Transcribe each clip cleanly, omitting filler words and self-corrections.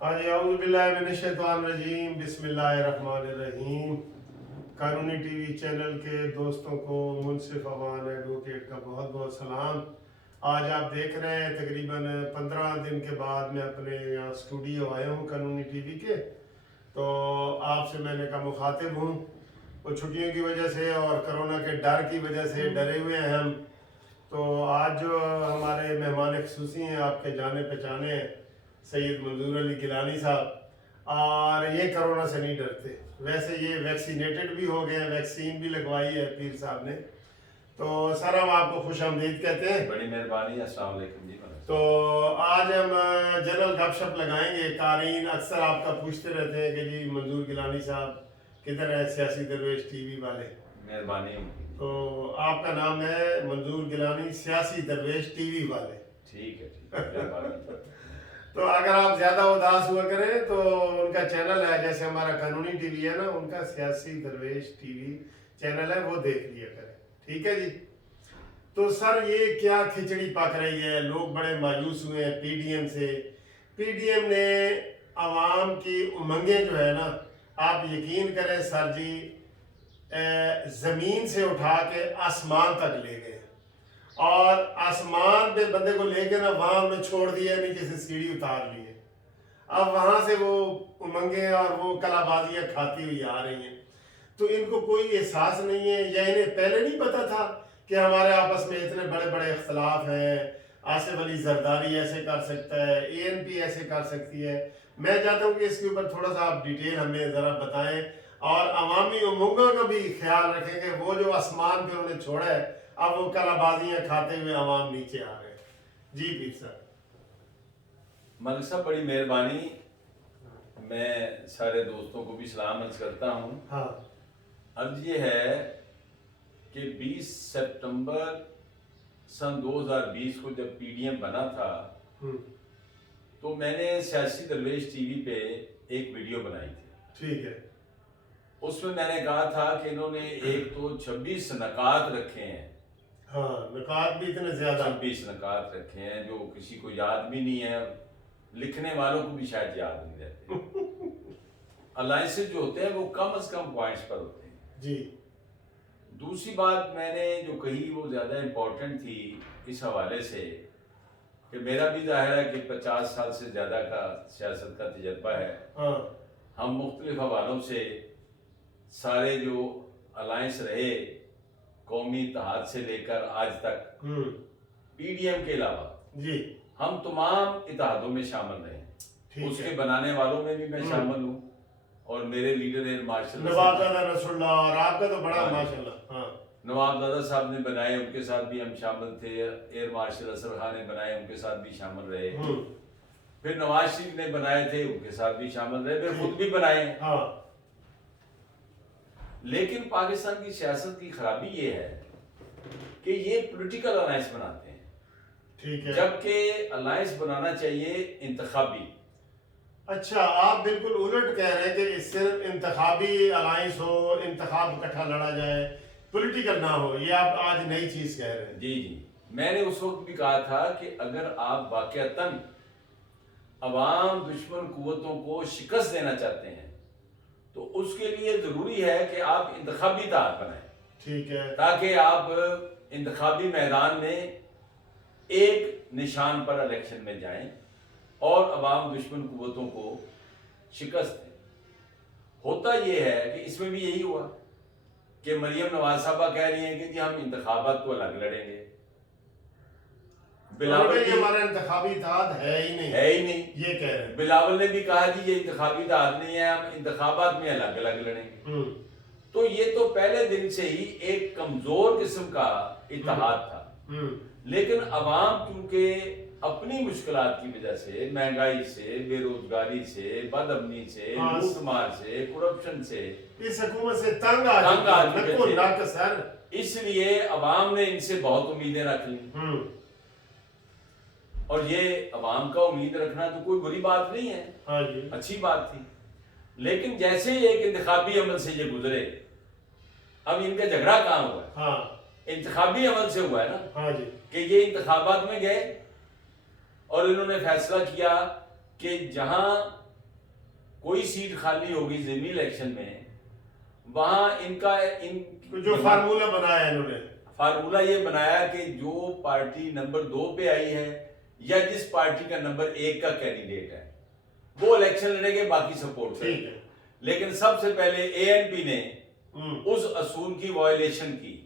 اعوذ باللہ من الشیطان الرجیم، بسم اللہ الرحمن الرحیم۔ قانونی ٹی وی چینل کے دوستوں کو منصف عوان ایڈوکیٹ کا بہت بہت سلام۔ آج آپ دیکھ رہے ہیں تقریباً 15 دن کے بعد میں اپنے یہاں اسٹوڈیو آیا ہوں قانونی ٹی وی کے، تو آپ سے میں نے کہا مخاطب ہوں۔ وہ چھٹیوں کی وجہ سے اور کرونا کے ڈر کی وجہ سے ڈرے ہوئے ہیں ہم، تو آج جو ہمارے مہمان خصوصی ہیں آپ کے جانے پہچانے ہیں، سید منظور علی گیلانی صاحب، اور یہ کرونا سے نہیں ڈرتے۔ ویسے یہ ویکسینیٹڈ بھی ہو گئے ہیں، ویکسین بھی لگوائی ہے پیر صاحب نے، تو سر ہم آپ کو خوش آمدید کہتے ہیں۔ بڑی مہربانی، السلام علیکم جی۔ تو آج ہم جنرل گپ شپ لگائیں گے۔ قارئین اکثر آپ کا پوچھتے رہتے ہیں کہ جی منظور گیلانی صاحب کدھر ہے سیاسی درویش ٹی وی والے؟ مہربانی۔ تو آپ کا نام ہے منظور گیلانی سیاسی درویش ٹی وی والے؟ ٹھیک ہے، مہربانی۔ تو اگر آپ زیادہ اداس ہوا کریں تو ان کا چینل ہے، جیسے ہمارا قانونی ٹی وی ہے نا، ان کا سیاسی درویش ٹی وی چینل ہے، وہ دیکھ لیا کریں، ٹھیک ہے جی۔ تو سر یہ کیا کھچڑی پک رہی ہے، لوگ بڑے مایوس ہوئے ہیں پی ڈی ایم سے۔ پی ڈی ایم نے عوام کی امنگیں جو ہے نا، آپ یقین کریں سر جی، زمین سے اٹھا کے آسمان تک لے گئے، اور آسمان پہ بندے کو لے کے نا وہاں انہوں نے چھوڑ دیا، نیچے سے سیڑھی اتار لی ہے۔ اب وہاں سے وہ امنگیں اور وہ کلا بازیاں کھاتی ہوئی آ رہی ہیں۔ تو ان کو کوئی احساس نہیں ہے، یا انہیں پہلے نہیں پتا تھا کہ ہمارے آپس میں اتنے بڑے بڑے اختلاف ہیں، آصف علی زرداری ایسے کر سکتا ہے، اے این پی ایسے کر سکتی ہے؟ میں چاہتا ہوں کہ اس کے اوپر تھوڑا سا آپ ڈیٹیل ہمیں ذرا بتائیں، اور عوامی امنگوں کا بھی خیال رکھیں کہ وہ جو آسمان پہ انہوں نے چھوڑا ہے، اب وہ کلا بازیاں کھاتے ہوئے عوام نیچے آ گئے۔ جی پیر صاحب۔ ملک صاحب بڑی مہربانی، میں سارے دوستوں کو بھی سلام عرض کرتا ہوں۔ ہاں، عرض یہ ہے کہ 20 سپتمبر سن 2020 کو جب پی ڈی ایم بنا تھا، تو میں نے سیاسی درویش ٹی وی پہ ایک ویڈیو بنائی تھی۔ ٹھیک ہے۔ اس میں نے کہا تھا کہ انہوں نے ایک تو 26 نکات رکھے ہیں، ہاں، نکات بھی اتنے زیادہ، 26 نکات رکھے ہیں جو کسی کو یاد بھی نہیں ہے، لکھنے والوں کو بھی شاید یاد نہیں رہتے۔ الائنسز جو ہوتے ہیں وہ کم از کم پوائنٹس پر ہوتے ہیں۔ جی۔ دوسری بات میں نے جو کہی وہ زیادہ امپورٹنٹ تھی اس حوالے سے کہ میرا بھی ظاہر ہے کہ 50 سال سے زیادہ کا سیاست کا تجربہ ہے۔ ہاں، ہم مختلف حوالوں سے سارے جو الائنس رہے قومی اتحاد سے لے کر آج تک، پی ڈی ایم کے علاوہ جی، ہم تمام اتحادوں میں شامل رہے۔ اس کے بنانے والوں میں بھی میں شامل ہوں، اور میرے لیڈر ایئر مارشل نواب دادا رسول اللہ، اور آپ کا تو بڑا ماشاءاللہ۔ ہاں، نواب دادا صاحب نے بنائے، ان کے ساتھ بھی ہم شامل تھے۔ ایئر مارشل اصغر خان نے بنائے، ان کے ساتھ بھی شامل رہے۔ پھر نواز شریف نے بنائے تھے، ان کے ساتھ بھی شامل رہے، پھر خود بھی بنائے۔ ہاں، لیکن پاکستان کی سیاست کی خرابی یہ ہے کہ یہ پولیٹیکل الائنس بناتے ہیں، ٹھیک ہے، جبکہ الائنس بنانا چاہیے انتخابی۔ اچھا، آپ بالکل الٹ کہہ رہے ہیں کہ اس سے انتخابی الائنس ہو، انتخاب اکٹھا لڑا جائے، پولیٹیکل نہ ہو، یہ آپ آج نئی چیز کہہ رہے ہیں۔ جی جی، میں نے اس وقت بھی کہا تھا کہ اگر آپ واقعتاً عوام دشمن قوتوں کو شکست دینا چاہتے ہیں تو اس کے لیے ضروری ہے کہ آپ انتخابی اتحاد بنائیں، ٹھیک ہے، تاکہ آپ انتخابی میدان میں ایک نشان پر الیکشن میں جائیں اور عوام دشمن قوتوں کو شکست دیں۔ ہوتا یہ ہے کہ اس میں بھی یہی ہوا کہ مریم نواز صاحبہ کہہ رہی ہیں کہ جی ہم انتخابات کو الگ لڑیں گے، بلاول یہ ہمارا انتخابی اتحاد ہے ہی نہیں، یہ کہہ رہے ہیں۔ بلاول نے بھی کہا جی یہ انتخابی اتحاد نہیں ہے، ہم انتخابات میں الگ الگ لڑیں گے۔ تو یہ تو پہلے دن سے ہی ایک کمزور قسم کا اتحاد تھا، لیکن عوام چونکہ اپنی مشکلات کی وجہ سے، مہنگائی سے، بے روزگاری سے، بد امنی سے، لوٹ مار سے، کرپشن سے، اس حکومت سے تنگ آ چکے سر، اس لیے عوام نے ان سے بہت امیدیں رکھ لی۔ اور یہ عوام کا امید رکھنا تو کوئی بری بات نہیں ہے، اچھی بات تھی۔ لیکن جیسے ایک انتخابی عمل سے یہ گزرے، اب ان کا جھگڑا کہاں ہوا ہے؟ انتخابی عمل سے ہوا ہے نا، کہ یہ انتخابات میں گئے اور انہوں نے فیصلہ کیا کہ جہاں کوئی سیٹ خالی ہوگی ضمنی الیکشن میں، وہاں ان جو فارمولہ بنایا انہوں نے، فارمولہ یہ بنایا کہ جو پارٹی نمبر 2 پہ آئی ہے یا جس پارٹی کا نمبر 1 کا کینڈیڈیٹ ہے وہ الیکشن لڑے گے، باقی سپورٹ کریں گے. لیکن سب سے پہلے اے این پی نے اس اصول کی وائلیشن کی.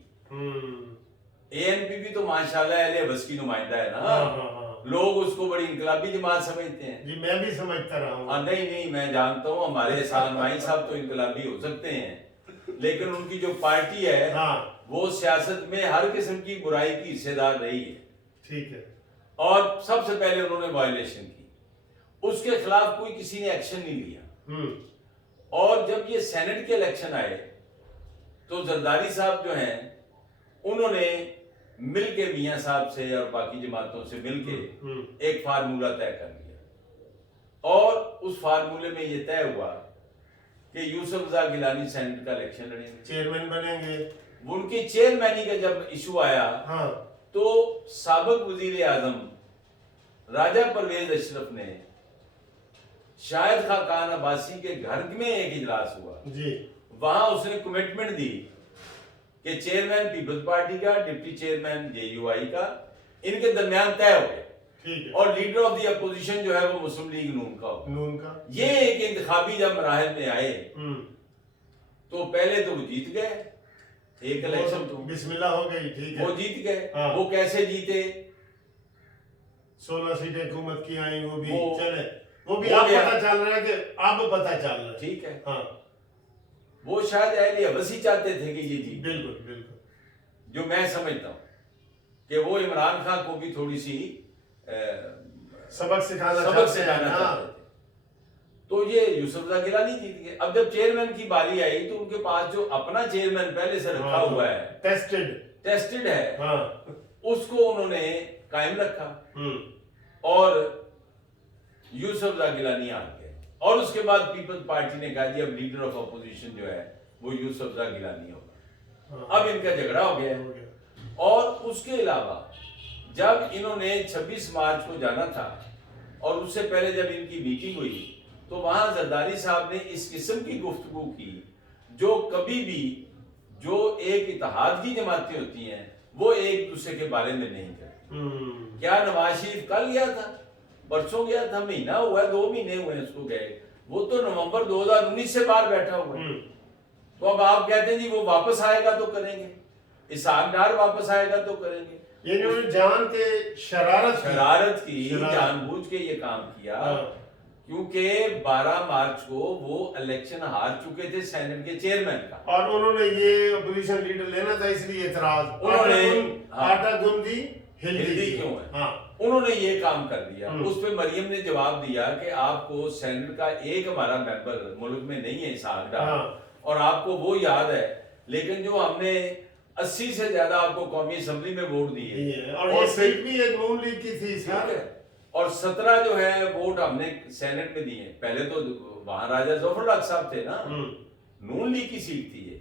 اے این پی بھی تو ماشاءاللہ اہل حبس کی نمائندہ ہے نا، لوگ اس کو بڑی انقلابی جماعت سمجھتے ہیں. جی میں بھی سمجھتا رہا ہوں. نہیں میں جانتا ہوں، ہمارے احسان مائی صاحب تو انقلابی ہو سکتے ہیں، لیکن ان کی جو پارٹی ہے وہ سیاست میں ہر قسم کی برائی کی حصے دار رہی ہے. ٹھیک ہے. اور سب سے پہلے انہوں نے وائلیشن کی، اس کے خلاف کوئی کسی نے ایکشن نہیں لیا. اور جب یہ سینٹ کے الیکشن آئے تو زرداری صاحب جو ہیں انہوں نے مل کے میاں صاحب سے اور باقی جماعتوں سے مل کے ایک فارمولہ طے کر لیا، اور اس فارمولے میں یہ طے ہوا کہ یوسف رضا گیلانی سینٹ کا الیکشن لڑیں گے، چیئرمین بنیں گے. ان کی چیئرمینی کا جب ایشو آیا تو سابق وزیر اعظم راجہ پرویز اشرف نے شاہد خاقان عباسی کے گھر میں ایک اجلاس ہوا جی، وہاں اس نے کمٹمنٹ دی کہ چیئرمین پیپلز پارٹی کا، ڈپٹی چیئرمین جے یو آئی کا ان کے درمیان طے ہو گیا، اور لیڈر آف دی اپوزیشن جو ہے وہ مسلم لیگ نون کا ہو. یہ ایک انتخابی جب مراحل میں آئے تو پہلے تو وہ جیت گئے ایک الیکشن، تو بسم اللہ ہو گئی. ٹھیک ہے، وہ جیت گئے. وہ کیسے جیتے؟ 16 سیٹیں حکومت کی آئیں، وہ بھی چلے، وہ بھی اب پتہ چل رہا ہے کہ اب پتہ چل رہا ہے. ٹھیک ہے. وہ شاید اہل حبس ہی چاہتے تھے کہ یہ جیت. بالکل بالکل. جو میں سمجھتا ہوں کہ وہ عمران خان کو بھی تھوڑی سی سبق سکھانا چاہتے تھے. تو یہ یوسف رضا گیلانی جیت گئے. اب جب چیئرمین کی باری آئی تو ان کے پاس جو اپنا چیئرمین پہلے سے رکھا ہوا ہے، ٹیسٹڈ ہے، اس کو انہوں نے قائم رکھا، اور یوسف رضا گیلانی آ گئے. اور اس کے بعد پیپلز پارٹی نے کہا جی اب لیڈر آف اپوزیشن جو ہے وہ یوسف رضا گیلانی ہوگا. اب ان کا جھگڑا ہو گیا. اور اس کے علاوہ جب انہوں نے 26 مارچ کو جانا تھا اور اس سے پہلے جب ان کی میٹنگ ہوئی تو وہاں زرداری صاحب نے اس قسم کی گفتگو کی جو کبھی بھی جو ایک اتحاد کی جماعتیں ہوتی ہیں وہ ایک دوسرے کے بارے میں نہیں کرتی. کیا نواز شریف کل گیا تھا، پرسوں گیا تھا، مہینہ ہوا ہے، 2 مہینے ہوئے ہیں اس کو گئے، وہ تو نومبر 2019 سے باہر بیٹھا ہوا ہے. تو اب آپ کہتے ہیں جی وہ واپس آئے گا تو کریں گے، اسحاق ڈار واپس آئے گا تو کریں گے. یہ جو جان کے شرارت کی جان بوجھ کے یہ کام کیا، کیونکہ 12 مارچ کو وہ الیکشن ہار چکے تھے سینٹ کے چیئرمین کا، اور انہوں نے یہ اپوزیشن لیڈر لینا تھا، اس لیے اعتراض، انہوں نے آٹا گندی ہلدی کیوں ہے، انہوں نے یہ کام کر دیا. اس پہ مریم نے جواب دیا کہ آپ کو سینٹ کا ایک ہمارا ممبر ملک میں نہیں ہے اسحاق ڈار، اور آپ کو وہ یاد ہے، لیکن جو ہم نے 80 سے زیادہ آپ کو قومی اسمبلی میں ووٹ دیے، اور یہ سیٹ بھی ایک نون لیگ کی تھی، اور 17 جو ہے ووٹ ہم نے سینٹ میں دیے. پہلے تو وہاں راجہ ظفر الحق صاحب تھے نا، نون لیگ کی سیٹ تھی،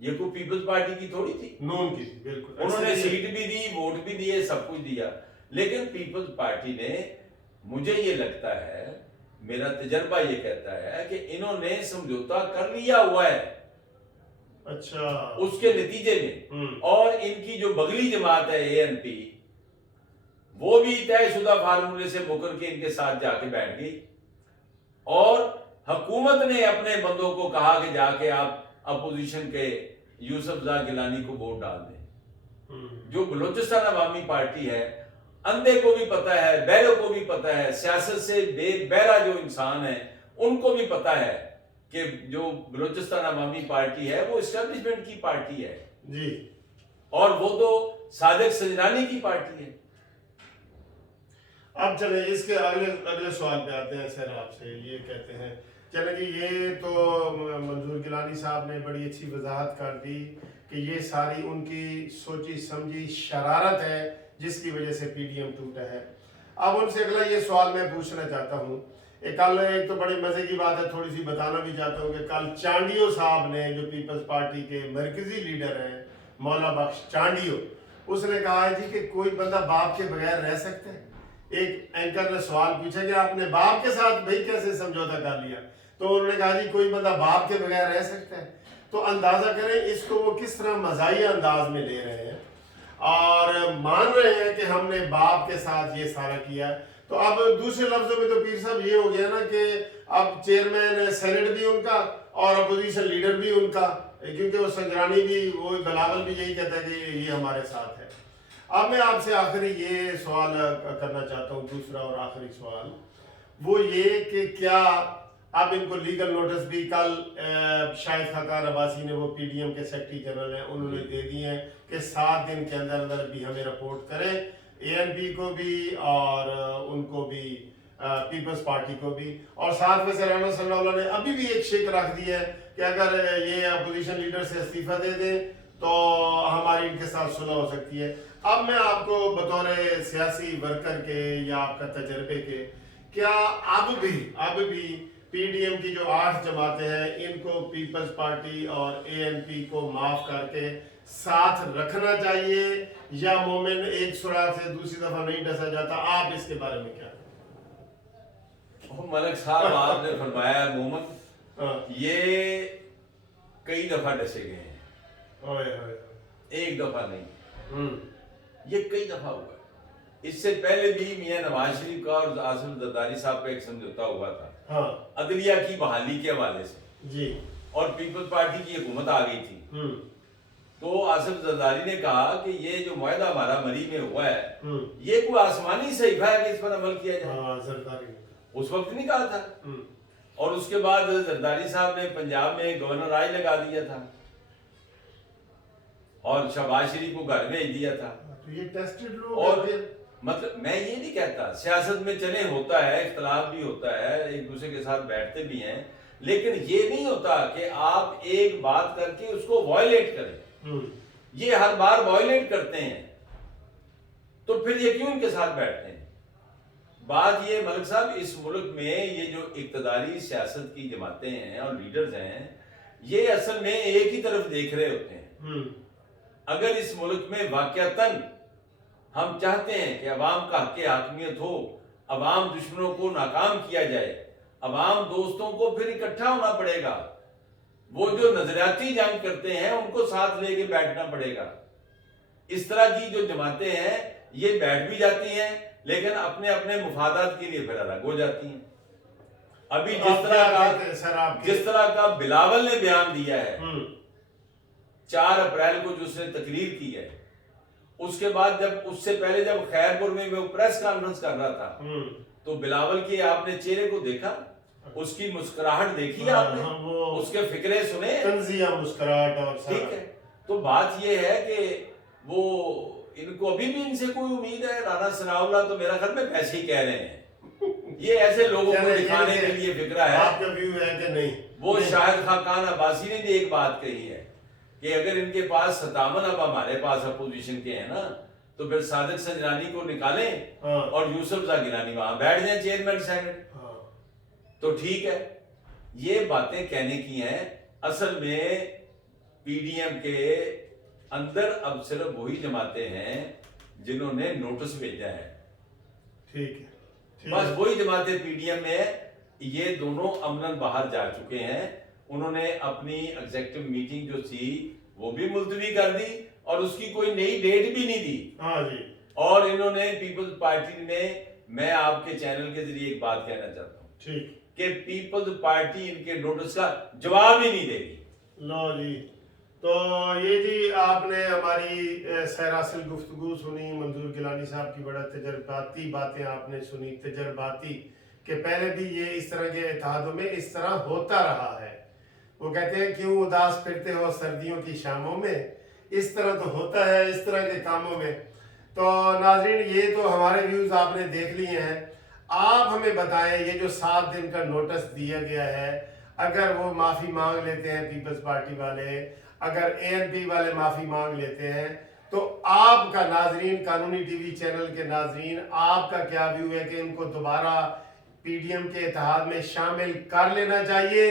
یہ کوئی پیپلز پارٹی کی تھوڑی تھی، نون کی تھی. بالکل، انہوں نے سیٹ بھی دی، ووٹ بھی دیے، سب کچھ دیا. لیکن پیپلز پارٹی نے، مجھے یہ لگتا ہے، میرا تجربہ یہ کہتا ہے کہ انہوں نے سمجھوتا کر لیا ہوا ہے اچھا اس کے نتیجے میں. اور ان کی جو بغلی جماعت ہے اے این پی، وہ بھی طے شدہ فارمولے سے مکر کے ان کے ساتھ جا کے بیٹھ گئی، اور حکومت نے اپنے بندوں کو کہا کہ جا کے آپ اپوزیشن کے یوسف رضا گیلانی کو ووٹ ڈال دیں. جو بلوچستان عوامی پارٹی ہے، اندھے کو بھی پتا ہے، بہرے کو بھی پتا ہے، سیاست سے بے بہرا جو انسان ہے ان کو بھی پتا ہے کہ جو بلوچستان عوامی پارٹی ہے وہ اسٹیبلشمنٹ کی پارٹی ہے جی، اور وہ تو صادق سجنانی کی پارٹی ہے. اب چلیں اس کے اگلے سوال پہ آتے ہیں. سر آپ سے یہ کہتے ہیں، چلیں جی یہ تو منظور گیلانی صاحب نے بڑی اچھی وضاحت کر دی کہ یہ ساری ان کی سوچی سمجھی شرارت ہے جس کی وجہ سے پی ڈی ایم ٹوٹا ہے. اب ان سے اگلا یہ سوال میں پوچھنا چاہتا ہوں، کل ایک تو بڑی مزے کی بات ہے، تھوڑی سی بتانا بھی چاہتا ہوں کہ کل چانڈیو صاحب نے، جو پیپلز پارٹی کے مرکزی لیڈر ہیں مولا بخش چانڈیو، اس نے کہا ہے جی کہ کوئی بندہ باپ کے بغیر رہ سکتا ہے. ایک اینکر نے سوال پوچھا کہ آپ نے باپ کے ساتھ بھائی کیسے سمجھوتا کر لیا؟ تو انہوں نے کہا جی کوئی بندہ باپ کے بغیر رہ سکتا ہے. تو اندازہ کریں اس کو وہ کس طرح مزاحیہ انداز میں لے رہے ہیں اور مان رہے ہیں کہ ہم نے باپ کے ساتھ یہ سارا کیا. تو اب دوسرے لفظوں میں تو پیر صاحب یہ ہو گیا نا کہ اب چیئرمین سینٹ بھی ان کا اور اپوزیشن لیڈر بھی ان کا, کیونکہ وہ سنجرانی بھی, وہ بلاول بھی یہی کہتا ہے کہ یہ ہمارے ساتھ ہے. اب میں آپ سے آخری یہ سوال کرنا چاہتا ہوں, دوسرا اور آخری سوال, وہ یہ کہ کیا اب ان کو لیگل نوٹس بھی کل شاہد خاقان عباسی نے, وہ پی ڈی ایم کے سیکرٹری جنرل ہیں, انہوں نے دے دی ہیں کہ 7 دن کے اندر اندر بھی ہمیں رپورٹ کریں, اے این پی کو بھی اور ان کو بھی, پیپلز پارٹی کو بھی, اور ساتھ میں سے رانا ثناء اللہ نے ابھی بھی ایک شک رکھ دی ہے کہ اگر یہ اپوزیشن لیڈر سے استعفیٰ دے دیں تو ہماری ان کے ساتھ صلح ہو سکتی ہے. اب میں آپ کو بطور سیاسی ورکر کے یا آپ کا تجربے کے, کیا اب بھی پی ڈی ایم کی جو 8 جماعتیں ہیں ان کو پیپلز پارٹی اور اے این پی کو معاف کر کے ساتھ رکھنا چاہیے, یا مومن ایک سراغ سے دوسری دفعہ نہیں ڈسا جاتا؟ آپ اس کے بارے میں کیا کہیں؟ ملک صاحب آپ نے فرمایا مومن یہ کئی دفعہ ڈسے گئے ہیں, ایک دفعہ نہیں, یہ کئی دفعہ ہوا ہے. اس سے پہلے بھی میاں نواز شریف کا اور آصف زرداری صاحب کا ایک سمجھوتا ہوا تھا عدلیہ کی بحالی کے حوالے سے جی, اور پیپلز پارٹی کی حکومت آ گئی تھی. تو آصف زرداری نے کہا کہ یہ جو معاہدہ ہمارا مری میں ہوا ہے یہ کوئی آسمانی صحیفہ ہے کہ اس پر عمل کیا جائے. زرداری اس وقت نہیں کہا تھا, اور اس کے بعد زرداری صاحب نے پنجاب میں گورنر راج لگا دیا تھا اور شہباز شریف کو گھر بھیج دیا تھا. یہ ٹیسٹڈ لوگ, اور مطلب میں یہ نہیں کہتا, سیاست میں چلے ہوتا ہے, اختلاف بھی ہوتا ہے, ایک دوسرے کے ساتھ بیٹھتے بھی ہیں, لیکن یہ نہیں ہوتا کہ آپ ایک بات کر کے اس کو وائلیٹ کریں. یہ ہر بار وائلیٹ کرتے ہیں تو پھر یہ کیوں ان کے ساتھ بیٹھتے ہیں؟ بات یہ ملک صاحب, اس ملک میں یہ جو اقتداری سیاست کی جماعتیں ہیں اور لیڈرز ہیں یہ اصل میں ایک ہی طرف دیکھ رہے ہوتے ہیں. اگر اس ملک میں واقعتاً ہم چاہتے ہیں کہ عوام کا حق حاکمیت ہو, عوام دشمنوں کو ناکام کیا جائے, عوام دوستوں کو پھر اکٹھا ہونا پڑے گا. وہ جو نظریاتی جنگ کرتے ہیں ان کو ساتھ لے کے بیٹھنا پڑے گا. اس طرح کی جو جماعتیں ہیں یہ بیٹھ بھی جاتی ہیں لیکن اپنے اپنے مفادات کے لیے پھر الگ ہو جاتی ہیں. ابھی جس طرح کا بلاول نے بیان دیا ہے 4 اپریل کو جو اس نے تقریر کی ہے, اس کے بعد جب اس سے پہلے جب خیر پور میں وہ پریس کانفرنس کر رہا تھا تو بلاول کے آپ نے چہرے کو دیکھا, اس کی مسکراہٹ دیکھی آپ نے, اس کے فکرے سنے, مسکراہٹ, اور ٹھیک ہے. تو بات یہ ہے کہ وہ ان کو ابھی بھی ان سے کوئی امید ہے. رانا ثناء اللہ تو میرا خیال میں پیسے ہی کہہ رہے ہیں, یہ ایسے لوگوں کو دکھانے کے لیے فکرہ ہے. آپ کا ویو ہے کہ نہیں؟ وہ شاہد خاقان عباسی نے بھی ایک بات کہی ہے کہ اگر ان کے پاس 57 اب ہمارے پاس اپوزیشن کے ہیں نا تو پھر صادق سنجرانی کو نکالیں اور یوسف زاں گیلانی وہاں بیٹھ جائیں چیئرمین سینٹ. تو ٹھیک ہے, یہ باتیں کہنے کی ہیں. اصل میں پی ڈی ایم کے اندر اب صرف وہی جماعتیں ہیں جنہوں نے نوٹس بھیجا ہے. ٹھیک ہے, بس وہی جماعتیں پی ڈی ایم میں ہیں. یہ دونوں امناً باہر جا چکے ہیں. انہوں نے اپنی ایگزیکٹو میٹنگ جو تھی وہ بھی ملتوی کر دی اور اس کی کوئی نئی ڈیٹ بھی نہیں دی. اور انہوں نے پیپلز پارٹی نے, میں آپ کے چینل کے ذریعے ایک بات کہنا چاہتا ہوں کہ پیپلز پارٹی ان کے نوٹس کا جواب ہی نہیں دے گی. لو جی, تو یہ جی آپ نے ہماری سیراصل گفتگو سنی. منظور گیلانی صاحب کی بڑا تجرباتی باتیں آپ نے سنی, تجرباتی, کہ پہلے بھی یہ اس طرح کے اتحادوں میں اس طرح ہوتا رہا ہے. وہ کہتے ہیں کیوں اداس پھرتے ہو سردیوں کی شاموں میں, اس طرح تو ہوتا ہے اس طرح کے کاموں میں. تو ناظرین یہ تو ہمارے ویوز آپ نے دیکھ لیے ہیں. آپ ہمیں بتائیں یہ جو 7 دن کا نوٹس دیا گیا ہے, اگر وہ معافی مانگ لیتے ہیں پیپلز پارٹی والے, اگر اے این پی والے معافی مانگ لیتے ہیں, تو آپ کا ناظرین, قانونی ٹی وی چینل کے ناظرین, آپ کا کیا ویو ہے کہ ان کو دوبارہ پی ڈی ایم کے اتحاد میں شامل کر لینا چاہیے,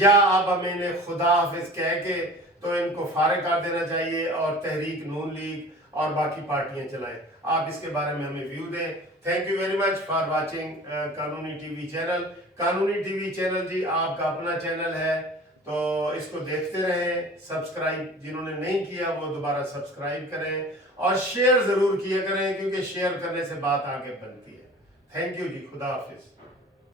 یا آپ ہمیں انہیں خدا حافظ کہہ کے تو ان کو فارغ کر دینا چاہیے اور تحریک نون لیگ اور باقی پارٹیاں چلائیں؟ آپ اس کے بارے میں ہمیں ویو دیں. Thank you very much for watching قانونی ٹی وی چینل. قانونی ٹی وی چینل جی آپ کا اپنا چینل ہے، تو اس کو دیکھتے رہیں، سبسکرائب جنہوں نے نہیں کیا وہ دوبارہ سبسکرائب کریں اور شیئر ضرور کیا کریں، کیونکہ شیئر کرنے سے بات آگے بنتی ہے۔ تھینک یو جی، خدا حافظ۔